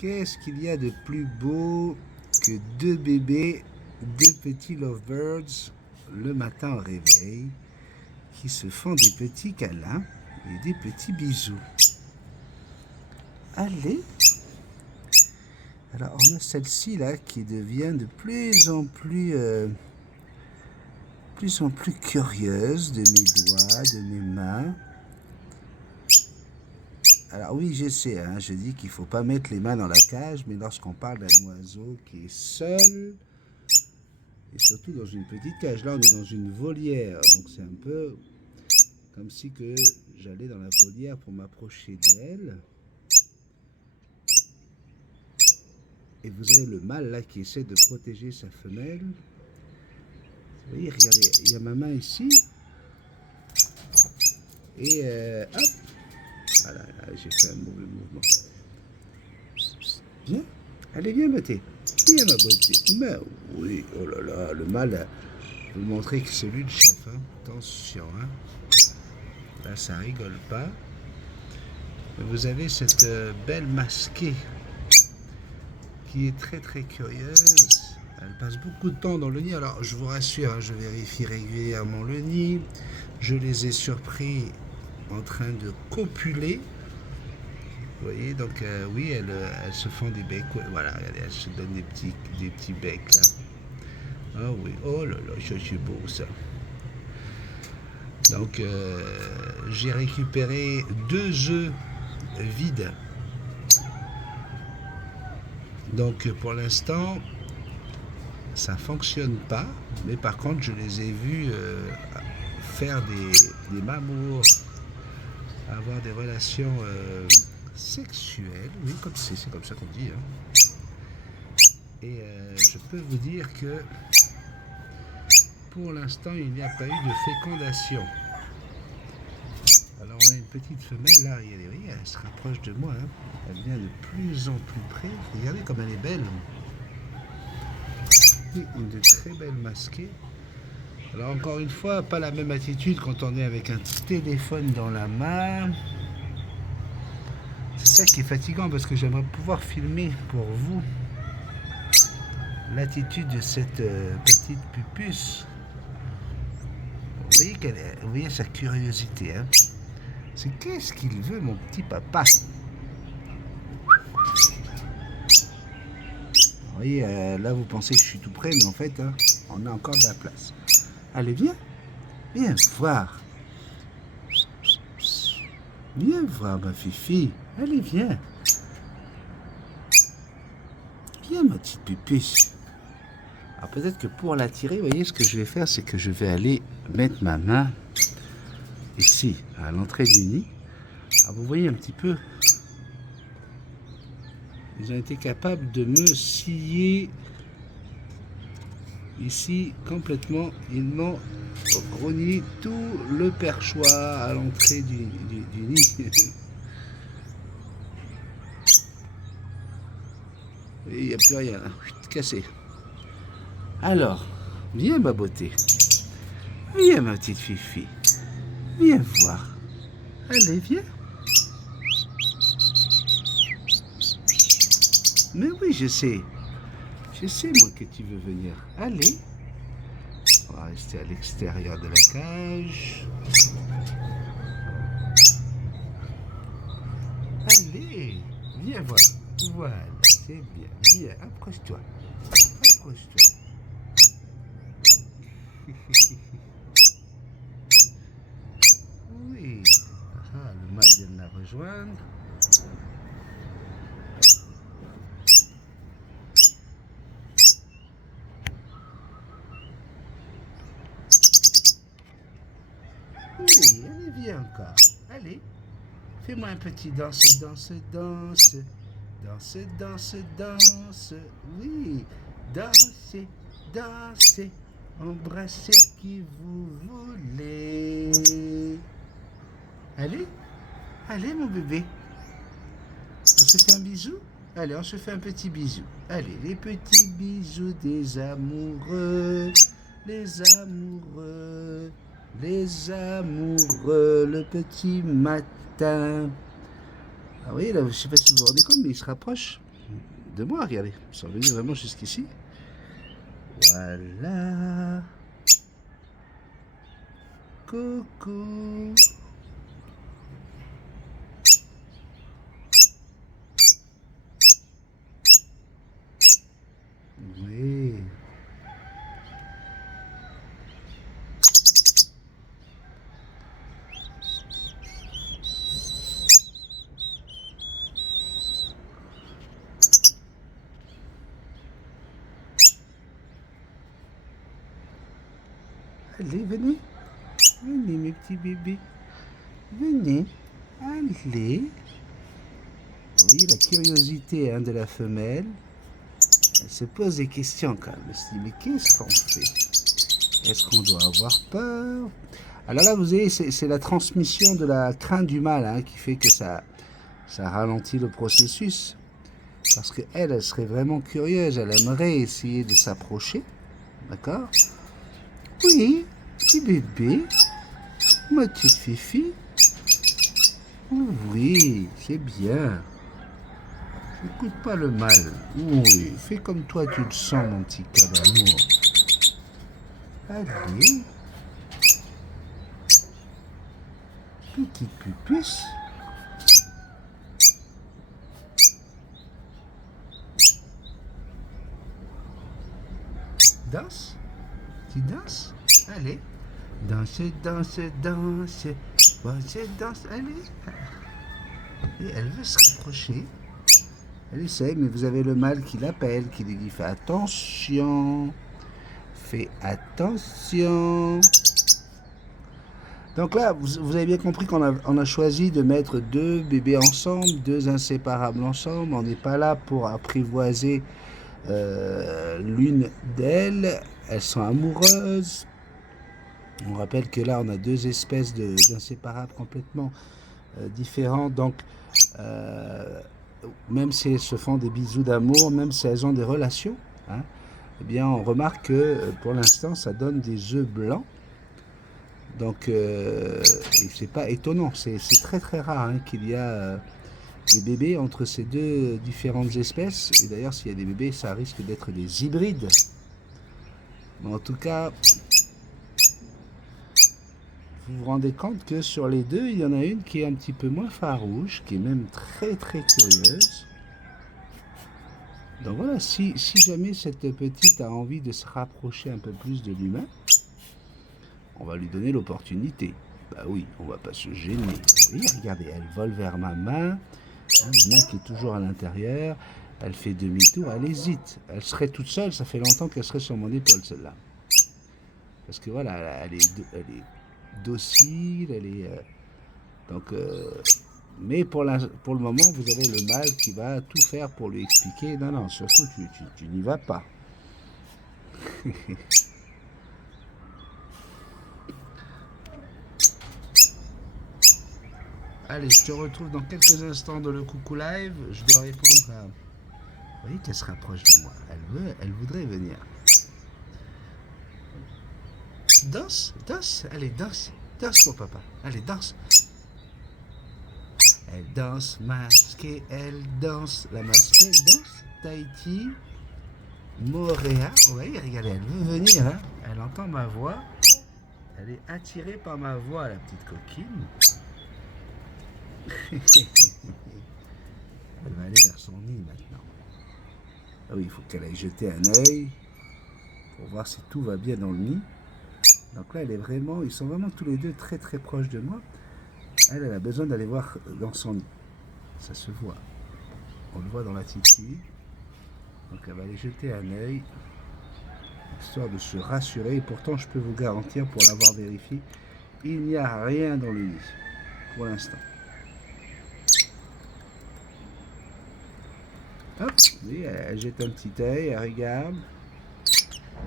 Qu'est-ce qu'il y a de plus beau que deux bébés, deux petits lovebirds, le matin au réveil, qui se font des petits câlins et des petits bisous. Allez. Alors on a celle-ci là qui devient de plus en plus curieuse de mes doigts, de mes mains. Alors oui, je sais, hein, je dis qu'il ne faut pas mettre les mains dans la cage, mais lorsqu'on parle d'un oiseau qui est seul, et surtout dans une petite cage, là on est dans une volière, donc c'est un peu comme si que j'allais dans la volière pour m'approcher d'elle. Et vous avez le mâle là qui essaie de protéger sa femelle. Vous voyez, regardez, il y a ma main ici. Et hop, voilà, j'ai fait un mauvais mouvement. Viens, allez, viens, beauté. Viens, ma beauté. Mais oui, oh là là, le mâle, je vais vous montrer que c'est lui le chef. Hein. Attention, hein. Là, ça rigole pas. Vous avez cette belle masquée qui est très très curieuse. Elle passe beaucoup de temps dans le nid. Alors, je vous rassure, hein, je vérifie régulièrement le nid. Je les ai surpris en train de copuler. Vous voyez, donc oui, elles se font des becs. Voilà, regardez, elles se donnent des petits becs là. Ah oui, oh là là, ça c'est beau ça. Donc j'ai récupéré 2 œufs vides. Donc pour l'instant, ça fonctionne pas, mais par contre je les ai vus faire des mamours, avoir des relations sexuelles, oui, c'est comme ça qu'on dit. Hein. Et je peux vous dire que pour l'instant, il n'y a pas eu de fécondation. Alors on a une petite femelle là, voyez, elle se rapproche de moi, hein. Elle vient de plus en plus près. Regardez comme elle est belle. Une très belle masquée. Alors encore une fois, pas la même attitude quand on est avec un téléphone dans la main. C'est ça qui est fatigant parce que j'aimerais pouvoir filmer pour vous l'attitude de cette petite pupuce. Vous voyez sa curiosité, hein. C'est qu'est-ce qu'il veut, mon petit papa. Vous voyez, là vous pensez que je suis tout près, mais en fait, hein, on a encore de la place. Allez, viens. Viens voir. Viens voir, ma fifi. Allez, viens. Viens, ma petite pupuce. Alors peut-être que pour l'attirer, vous voyez, ce que je vais faire, c'est que je vais aller mettre ma main ici, à l'entrée du nid. Alors vous voyez un petit peu, ils ont été capables de me scier ici complètement. Ils m'ont rogné tout le perchoir à l'entrée du nid. Et il n'y a plus rien, cassé. Alors, viens ma beauté. Viens ma petite fifi. Viens voir. Allez, viens. Mais oui, je sais. Je sais, moi, que tu veux venir. Allez. On va rester à l'extérieur de la cage. Allez. Viens voir. Voilà, c'est bien. Viens, approche-toi. Approche-toi. Oui. Ah, le mâle vient de la rejoindre. Oui, allez, viens encore. Allez. Fais-moi un petit danse, danse, danse. Danse, danse, danse. Oui. Dansez, dansez. Embrassez qui vous voulez. Allez. Allez, mon bébé. On se fait un bisou? Allez, on se fait un petit bisou. Allez, les petits bisous des amoureux. Les amoureux. Les amoureux. Le petit matin. Ah oui, là, je ne sais pas si vous vous rendez compte, mais il se rapproche. de moi, regardez. Ils sont venus vraiment jusqu'ici. Voilà. Coucou. Oui. Allez, venez. Venez, mes petits bébés. Venez. Allez. Vous voyez la curiosité de la femelle. Elle se pose des questions quand même. Elle se dit, mais qu'est-ce qu'on fait? Est-ce qu'on doit avoir peur? Alors là, vous voyez, c'est la transmission de la crainte du mâle qui fait que ça ralentit le processus. Parce qu'elle, elle serait vraiment curieuse. Elle aimerait essayer de s'approcher. D'accord? Oui, petit bébé. Ma petite fifi. Oui, c'est bien. N'écoute pas le mal. Oui, fais comme toi tu le sens, mon petit cabanou. Allez. Petite pupusse. Danse. Tu danses? Allez. Danse, danse, danse. Danse, danse. Allez. Et elle veut se rapprocher. Elle essaie, mais vous avez le mâle qui l'appelle, qui lui dit fais attention. Fais attention. Donc là, vous avez bien compris qu'on a choisi de mettre deux bébés ensemble, deux inséparables ensemble. On n'est pas là pour apprivoiser l'une d'elles. Elles sont amoureuses. On rappelle que là, on a deux espèces d'inséparables complètement différents. Donc, même si elles se font des bisous d'amour, même si elles ont des relations, eh bien, on remarque que pour l'instant, ça donne des œufs blancs. Donc, c'est pas étonnant, c'est très très rare qu'il y a des bébés entre ces deux différentes espèces. Et d'ailleurs, s'il y a des bébés, ça risque d'être des hybrides. Mais en tout cas, vous vous rendez compte que sur les deux, il y en a une qui est un petit peu moins farouche, qui est même très très curieuse. Donc voilà, si jamais cette petite a envie de se rapprocher un peu plus de l'humain, on va lui donner l'opportunité. Bah oui, on va pas se gêner. Oui, regardez, elle vole vers ma main. Ma main qui est toujours à l'intérieur. Elle fait demi-tour, elle hésite. Elle serait toute seule, ça fait longtemps qu'elle serait sur mon épaule, celle-là. Parce que voilà, elle est docile, elle est... mais pour le moment, vous avez le mâle qui va tout faire pour lui expliquer. Non, non, surtout, tu n'y vas pas. Allez, je te retrouve dans quelques instants dans le Coucou Live. Je dois répondre à... Vous voyez qu'elle se rapproche de moi. Elle voudrait venir. Danse, danse, allez, danse. Danse pour papa. Allez, danse. Elle danse masquée, elle danse. La masquée, elle danse. Tahiti, Moréa. Oui, regardez, elle veut venir. Elle entend ma voix. Elle est attirée par ma voix, la petite coquine. Elle va aller vers son nid maintenant. Ah oui, il faut qu'elle aille jeter un œil pour voir si tout va bien dans le nid. Donc là, ils sont vraiment tous les deux très très proches de moi. Elle a besoin d'aller voir dans son nid. Ça se voit. On le voit dans l'attitude. Donc elle va aller jeter un œil, histoire de se rassurer. Et pourtant, je peux vous garantir, pour l'avoir vérifié, il n'y a rien dans le nid, pour l'instant. Hop, oui, elle jette un petit œil, elle regarde.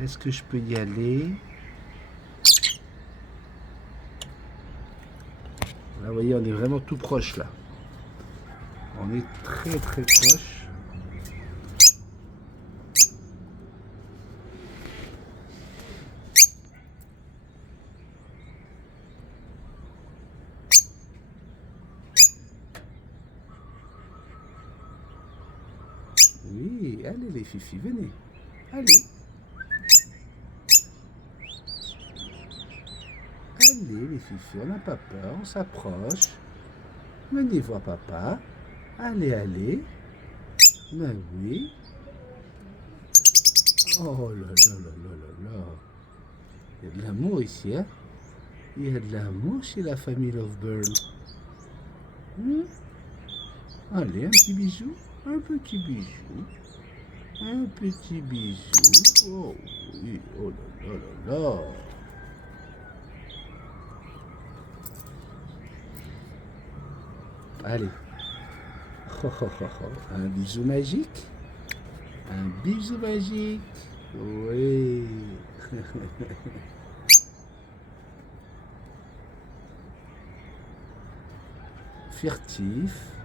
Est-ce que je peux y aller? Là, vous voyez, on est vraiment tout proche, là. On est très, très proche. Oui, allez les fifis, venez. Allez. Allez les fifis, on n'a pas peur, on s'approche. Venez voir papa. Allez, allez. Ben oui. Oh là là là là là là. Il y a de l'amour ici, hein? Il y a de l'amour chez la famille Lovebird. Allez, un petit bisou. Un petit bisou. Un petit bisou. Oh oui, oh là là là là. Allez. Oh, oh, oh, oh. Un bisou magique. Un bisou magique. Oui. Furtif.